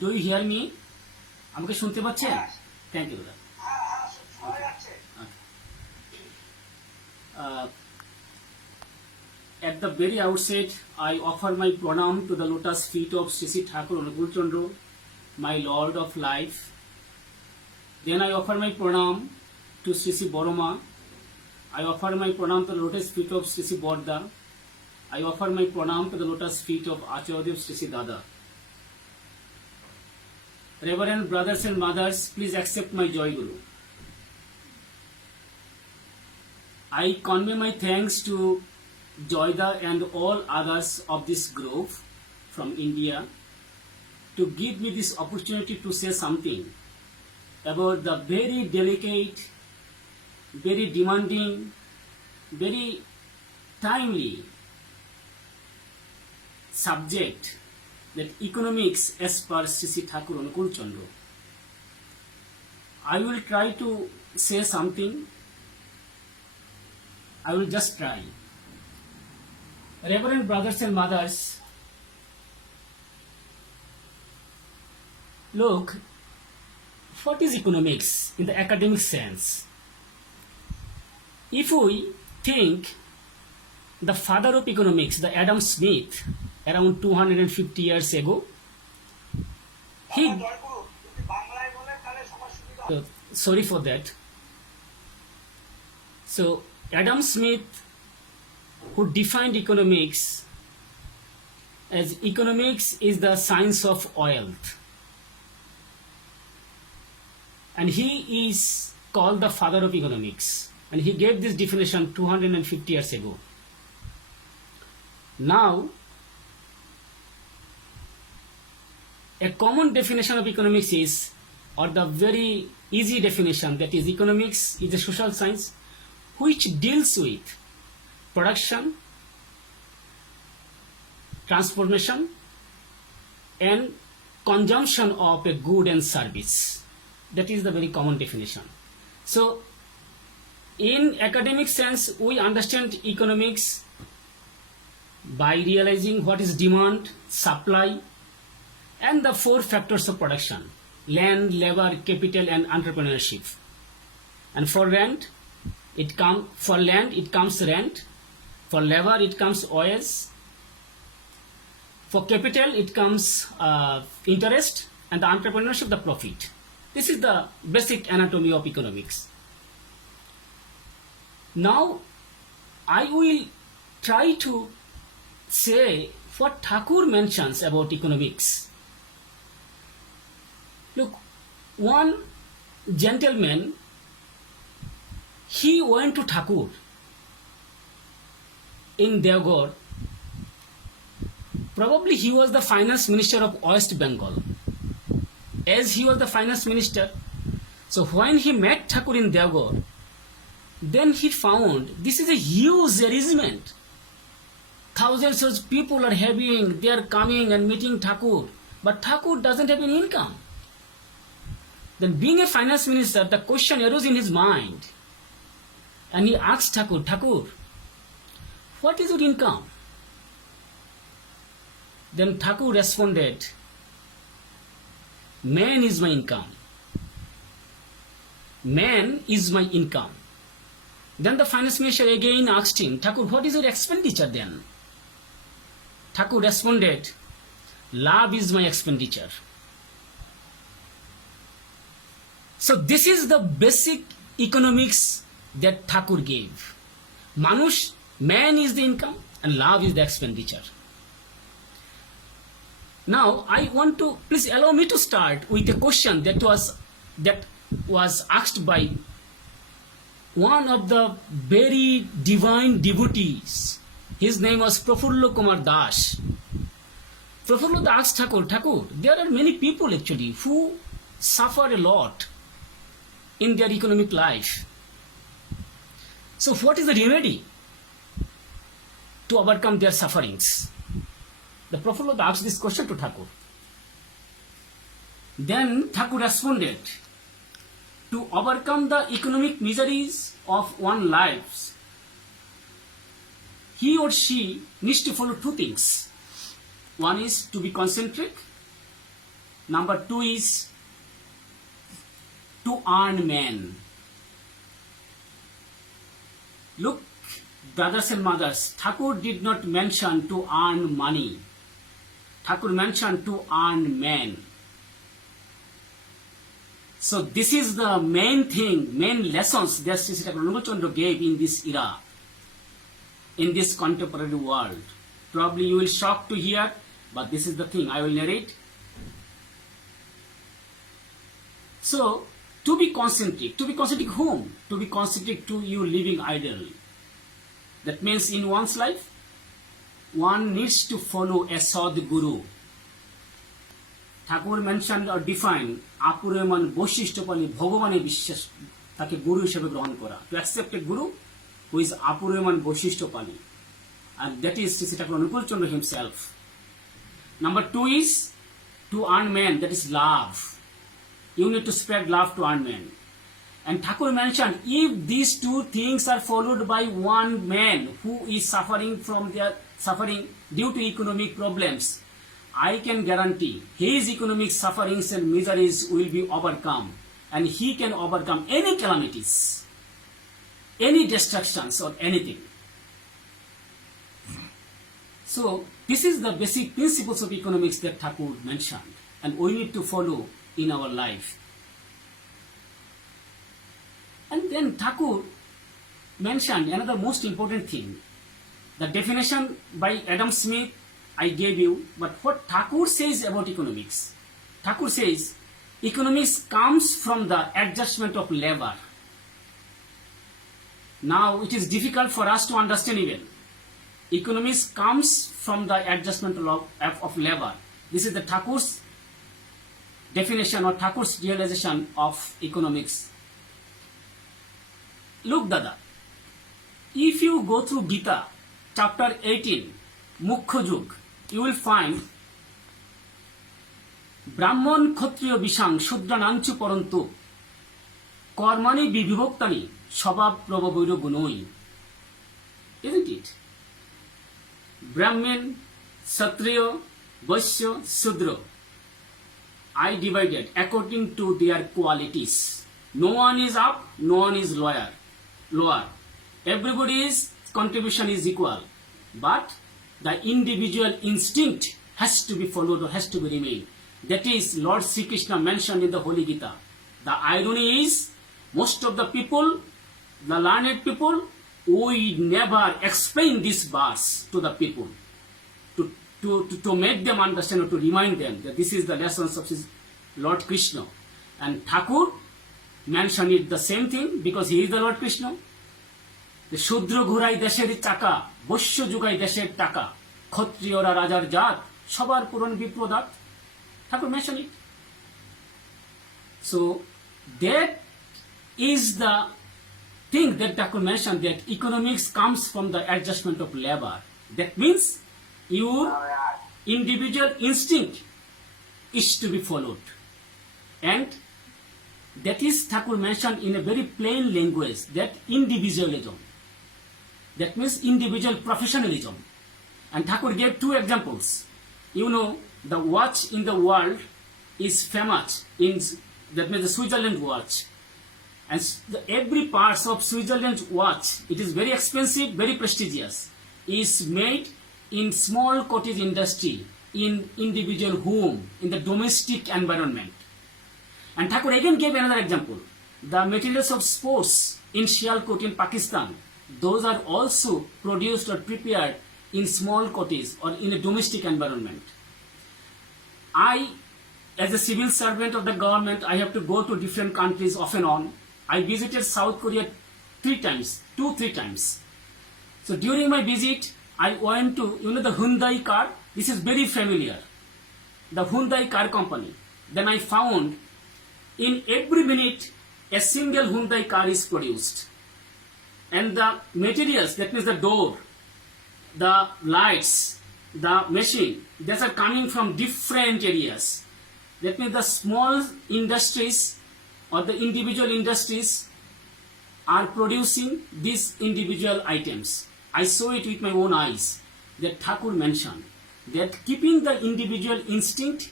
Do you hear me? আমাকে শুনতে পাচ্ছেন? থ্যাংক ইউ দাদা। At the very outset, I offer my pranam to the lotus feet of Sri Sri Thakur Anukul Chandra, my Lord of Life. Then I offer my pranam to Sri Sri Boroma. I offer my pranam to the lotus feet of Sri Sri Borda. I offer my pranam to the lotus feet of Acharyadev Sri Sri Dada. Reverend brothers and mothers, please accept my Joy Guru. I convey my thanks to Joyda and all others of this group from India to give me this opportunity to say something about the very delicate, very demanding, very timely subject that economics as per Sri Sri Thakur Anukul Chandra. I will try to say something. I will just try. Reverend brothers and mothers, look, what is economics in the academic sense? If we think the father of economics, the Adam Smith, around 250 years ago, he sorry for that. So Adam Smith, who defined economics as economics is the science of wealth, and he is called the father of economics, and he gave this definition 250 years ago. Now a common definition of economics is, or the very easy definition, that is economics is a social science which deals with production, transformation and consumption of a good and service. That is the very common definition. So in academic sense, we understand economics by realizing what is demand, supply and the four factors of production: land, labor, capital and entrepreneurship. And for land it comes rent. For labor, it comes OS. For capital, it comes interest, and the entrepreneurship, the profit. This is the basic anatomy of economics. Now, I will try to say what Thakur mentions about economics. Look, one gentleman, he went to Thakur in Deoghar. Probably he was the finance minister of West Bengal. As he was the finance minister, so when he met Thakur in Deoghar, then he found this is a huge arrangement. Thousands of people are they are coming and meeting Thakur, but Thakur doesn't have any income. Then, being a finance minister, the question arose in his mind, and he asked Thakur, what is your income? Then Thakur responded, man is my income. Man is my income. Then the finance minister again asked him, Thakur, what is your expenditure then? Thakur responded, love is my expenditure. So this is the basic economics that Thakur gave. Man is the income and love is the expenditure. Now I want to, please allow me to start with a question that was asked by one of the very divine devotees. His name was Prafullo Kumar Das. Prafullo asked Thakur, there are many people actually who suffer a lot in their economic life. So what is the remedy to overcome their sufferings? The Prafullo asked this question to Thakur. Then Thakur responded, to overcome the economic miseries of one's life, he or she needs to follow two things. One is to be concentric Number 2 is to earn man. Look, brothers and mothers, Thakur did not mention to earn money. Thakur mentioned to earn man. So this is the main thing, main lessons that Sri Thakur Anubal Chandra gave in this era, in this contemporary world. Probably you will shock to hear, but this is the thing I will narrate. So, to be concentric whom? To be concentric to you living ideally. That means in one's life, one needs to follow a Sadguru. Thakur mention or define আপুরেমান বৈশিষ্ট্যপালী ভগবানের বিশ্বাস তাকে গুরু হিসেবে গ্রহণ করা, to accept a guru who is আপুরেমান বৈশিষ্ট্যপালী, and that is Sri Thakur Anupul Chandra himself. Number 2 is to earn man, that is love. You need to spread love to earn man. And Thakur mentioned, if these two things are followed by one man who is suffering due to economic problems, I can guarantee his economic sufferings and miseries will be overcome, and he can overcome any calamities, any destructions or anything. So this is the basic principles of economics that Thakur mentioned, and we need to follow in our life. And then Thakur mentioned another most important thing, the definition by Adam Smith I gave you, but what Thakur says about economics. Thakur says economics comes from the adjustment of labor. Now it is difficult for us to understand even. Economics comes from the adjustment of labor. This is the Thakur's definition or Thakur's realization of economics. Look, Dada, if you go through Gita, chapter 18, Mukhya Yug, you will find Brahman Kshatriya Vishang Shudrananchu Parantu Karmani Vibhoktani Shabab Prabhavira Gunoi. Isn't it? Brahman, Kshatriya, Vaishya, Shudra, I divided according to their qualities. No one is up, no one is lower. Everybody's contribution is equal, but the individual instinct has to be followed or has to be remained. That is Lord Sri Krishna mentioned in the Holy Gita. The irony is, most of the people, the learned people, we never explain this verse to the people to make them understand or to remind them that this is the lessons of Lord Krishna. And Thakur mentioned it the same thing because he is the Lord Krishna. The Shudra ঘুরাই দেশের চাকা, বৈশ্য যুগাই দেশের টাকা, ক্ষত্রিয়রা রাজার জাত, সবার পূরণ বিপ্রদাত. Thakur mentioned it. So that is the thing that Thakur mentioned, that economics comes from the adjustment of labor. That means your individual instinct is to be followed. And that is Thakur mentioned in a very plain language, that individualism. That means individual professionalism. And Thakur gave 2 examples. You know, the watch in the world is famous, that means the Switzerland watch. And every part of Switzerland watch, it is very expensive, very prestigious, is made in small cottage industry, in individual home, in the domestic environment. And Thakur again gave another example. The materials of sports in Sialkot in Pakistan, those are also produced or prepared in small cottages or in a domestic environment. I, as a civil servant of the government, I have to go to different countries off and on. I visited South Korea 3 times. So during my visit, I went to, the Hyundai car. This is very familiar. The Hyundai car company. Then I found in every minute a single Hyundai car is produced. And the materials, that means the door, the lights, the machine, these are coming from different areas. That means the small industries or the individual industries are producing these individual items. I saw it with my own eyes. That Thakur mentioned that keeping the individual instinct,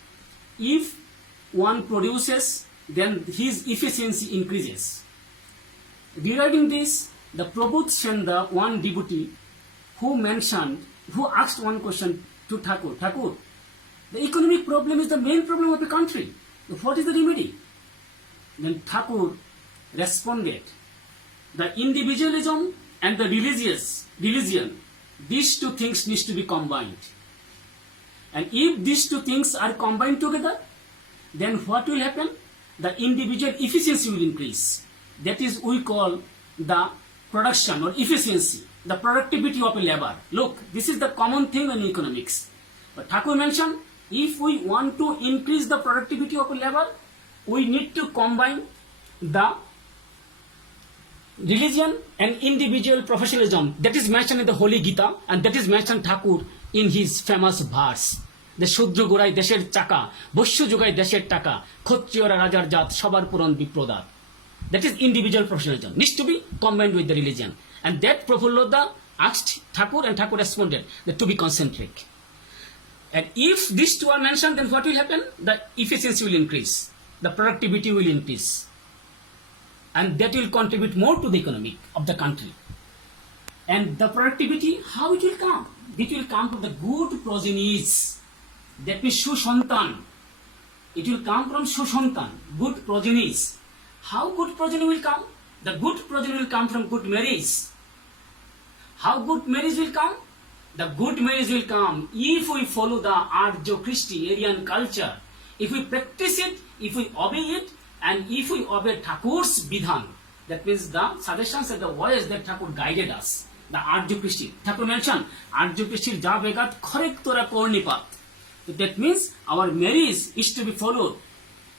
if one produces, then his efficiency increases. Regarding this, the Prabodh Chanda, one devotee, who asked one question to Thakur, Thakur, the economic problem is the main problem of the country. What is the remedy? Then Thakur responded, the individualism and the religion, these two things need to be combined. And if these two things are combined together, then what will happen? The individual efficiency will increase. That is, we call the production or efficiency, the productivity of a labor. Look, this is the common thing in economics. But Thakur mentioned, if we want to increase the productivity of a labor, we need to combine the religion and individual professionalism. That is mentioned in the Holy Gita, and that is mentioned Thakur in his famous verse. The Shudra Gorai Desher Chaka, Boshu Jogai Desher Taka, Khotriora Rajar Jat, Shabar Puran Biprodat. That is individual professionalism. Needs to be combined with the religion. And that Prabhupada asked Thakur, and Thakur responded that to be concentric. And if these two are mentioned, then what will happen? The efficiency will increase. The productivity will increase. And that will contribute more to the economy of the country. And the productivity, how it will come? It will come from the good progenies. That means Shushantan. It will come from Shushantan, good progenies. How good progeny will come? The good progeny will come from good marriage. How good marriage will come? The good marriage will come if we follow the Aryo-Christian Aryan culture, if we practice it, if we obey it, and if we obey Thakur's Vidhan. That means the suggestions and the ways that Thakur guided us. The Aryo-Christian. Thakur mentioned, Aryo-Christian ja begat khorek tora kornipat. That means our marriage is to be followed,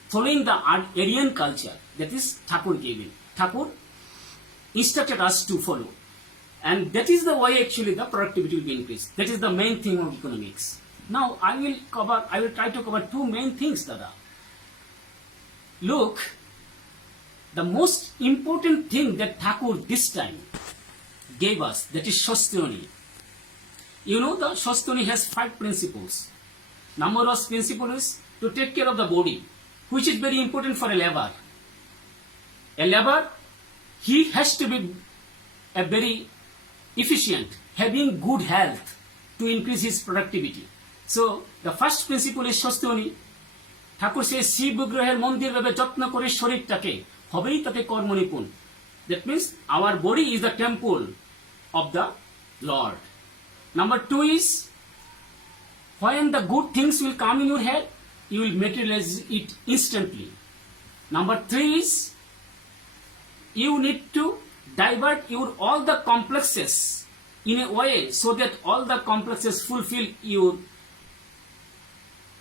following the Aryan culture. That is Thakur gave it. Thakur instructed us to follow. And that is the way actually the productivity will be increased. That is the main thing of economics. Now I will try to cover two main things, Dada. Look, the most important thing that Thakur this time gave us, that is Shastoni. You know, the Shastoni has 5 principles. Number of principle is to take care of the body, which is very important for a labor. A labor, he has to be a very efficient, having good health to increase his productivity. So the first principle is Shastoni. Thakur says, Shiv Vigraher Mandir Rabe Jatna Kore Shorirtake Hobei Tate Kormonipun. That means our body is the temple of the Lord. Number 2 is, when the good things will come in your head, you will materialize it instantly. Number 3 is, you need to divert all the complexes in a way so that all the complexes fulfill your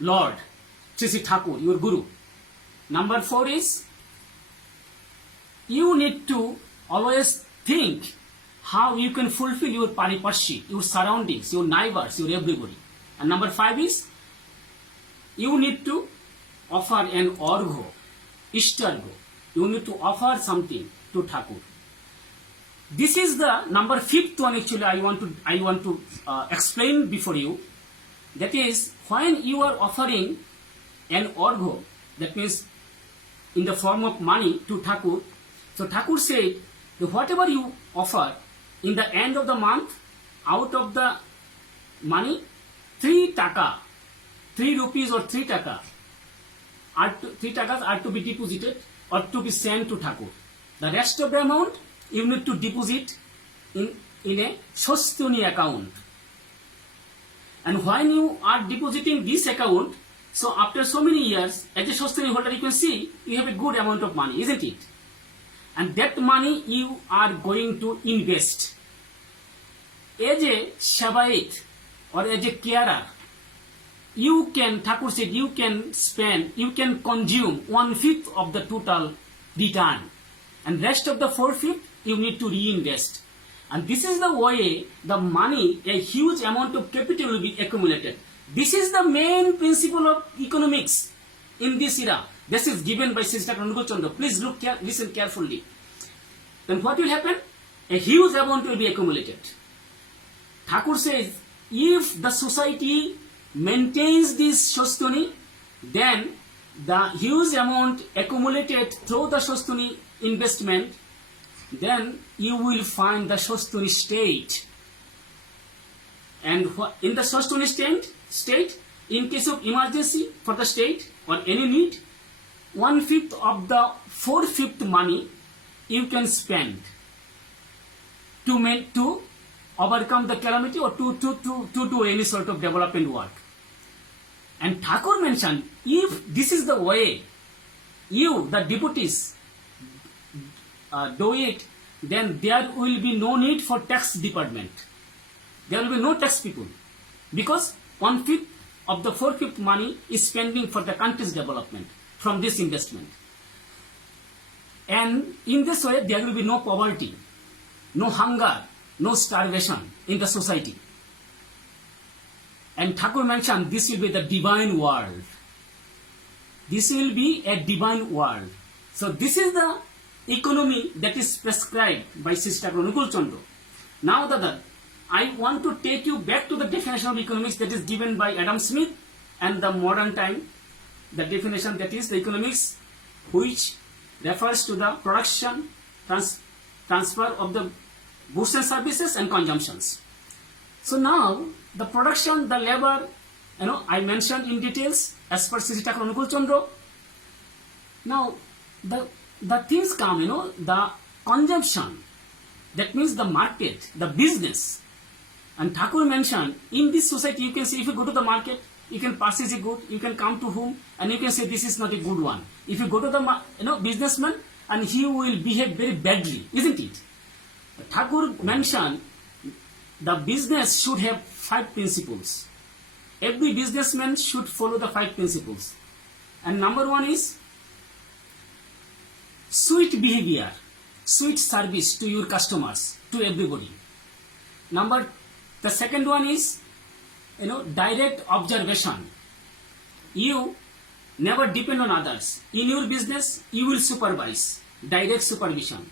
Lord, Sri Thakur, your Guru. Number 4 is, you need to always think how you can fulfill your pariparshi, your surroundings, your neighbors, your everybody. And number 5 is, you need to offer an orgho, ishtargo. You need to offer something to Thakur. This is the number 5th one actually I want to explain before you. That is, when you are offering an orgho, that means in the form of money to Thakur. So Thakur said that whatever you offer in the end of the month, out of the money, 3 rupees or 3 takas are to be deposited or to be sent to Thakur. The rest of the amount you need to deposit in a Shastoni account. And when you are depositing this account, so after so many years, as a Shastoni holder, you can see you have a good amount of money, isn't it? And that money you are going to invest. As a Shavait or as a carer, you can, Thakur said, you can consume 1/5 of the total return. And rest of the 4/5 you need to reinvest. And this is the way the money, a huge amount of capital will be accumulated. This is the main principle of economics in this era. This is given by Sister Anugul Chandra. Please listen carefully. Then what will happen? A huge amount will be accumulated. Thakur says, if the society maintains this Shastoni, then the huge amount accumulated through the Shostuni investment, then you will find the Shostuni state. And in the Shostuni state, in case of emergency for the state or any need, 1/5 of the 4/5 money you can spend to overcome the calamity or to do any sort of development work. And Thakur mentioned, if this is the way you, the deputies, do it, then there will be no need for tax department. There will be no tax people, because 1/5 of the 4/5 money is spending for the country's development from this investment. And in this way, there will be no poverty, no hunger, no starvation in the society. And Thakur mentioned this will be the divine world. This will be a divine world. So this is the economy that is prescribed by Sister Anukul Chandra. Now, Dada, I want to take you back to the definition of economics that is given by Adam Smith and the modern time. The definition, that is the economics which refers to the production, transfer of the goods and services and consumptions. So now the production, the labor, I mentioned in details as per Sri Thakur Anukul Chandra. Now the things come, the consumption, that means the market, the business. And Thakur mentioned, in this society you can see, if you go to the market, you can purchase a good, you can come to home and you can say this is not a good one. If you go to the businessman, and he will behave very badly, isn't it? Thakur mentioned the business should have 5 principles. Every businessman should follow the 5 principles. And number 1 is sweet behavior, sweet service to your customers, to everybody. The second one is, direct observation. You never depend on others. In your business, you will supervise, direct supervision.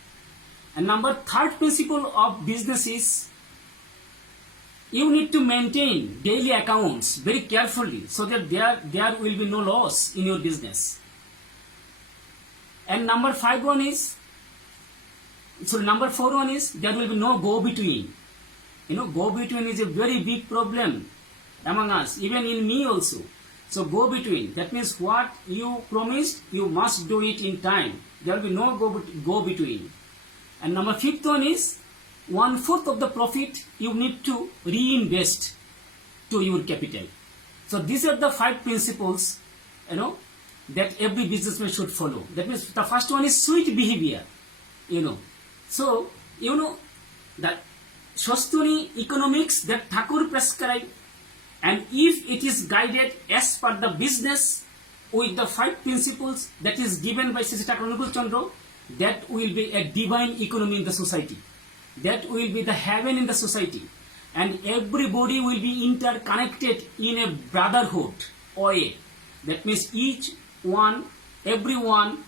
And third principle of business is, you need to maintain daily accounts very carefully so that there will be no loss in your business. And number 4 one is, there will be no go-between. Go-between is a very big problem among us, even in me also. So go-between, that means what you promised, you must do it in time. There will be no go-between. And number 5th one is, 1/4 of the profit you need to reinvest to your capital. So these are the 5 principles, that every businessman should follow. That means the first one is sweet behavior, So, the Shostuni economics that Thakur prescribed, and if it is guided as per the business with the 5 principles that is given by Sri Thakur Anukul Chandra, that will be a divine economy in the society. That will be the heaven in the society. And everybody will be interconnected in a brotherhood way. That means everyone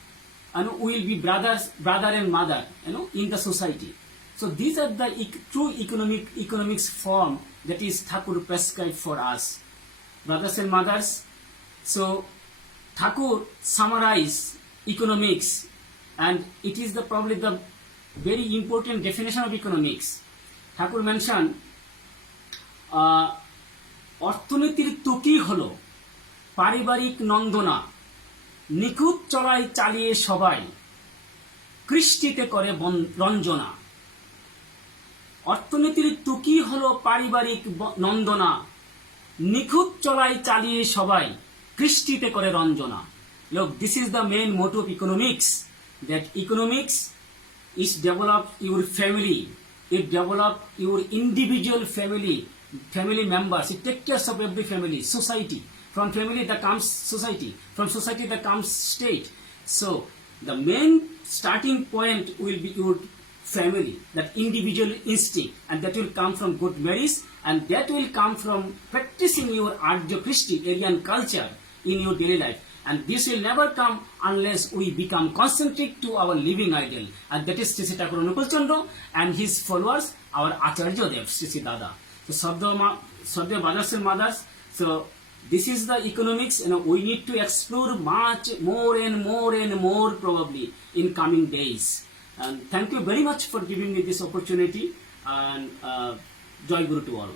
will be brother and mother, in the society. So these are the true economics form that is Thakur prescribed for us. Brothers and mothers, so Thakur summarized economics, and it is probably the very important definition of economics. Thakur mentioned, অর্থনীতির ত্বকই হলো পারিবারিক নন্দনা, নিখুঁত চলায় চালিয়ে সবাই, কৃষ্টিতে করে রঞ্জনা। অর্থনীতির ত্বকই হলো পারিবারিক নন্দনা, নিখুঁত চলায় চালিয়ে সবাই, কৃষ্টিতে করে Ranjana. Look, this is the main motto of economics, that economics is develop your family, it develop your individual family members, it take care of every family, society. From family there comes society, from society there comes state. So the main starting point will be your family, that individual instinct, and that will come from good marriage, and that will come from practicing your Arya-Christian Aryan culture in your daily life. And this will never come unless we become concentric to our living ideal, and that is Sri Thakur Anukul Chandra and his followers, our Acharya Dev, Sri Dada. So Sadhya brothers and mothers, so This is the economics, we need to explore much more and more and more probably in coming days. And thank you very much for giving me this opportunity, and Joy Guru to all.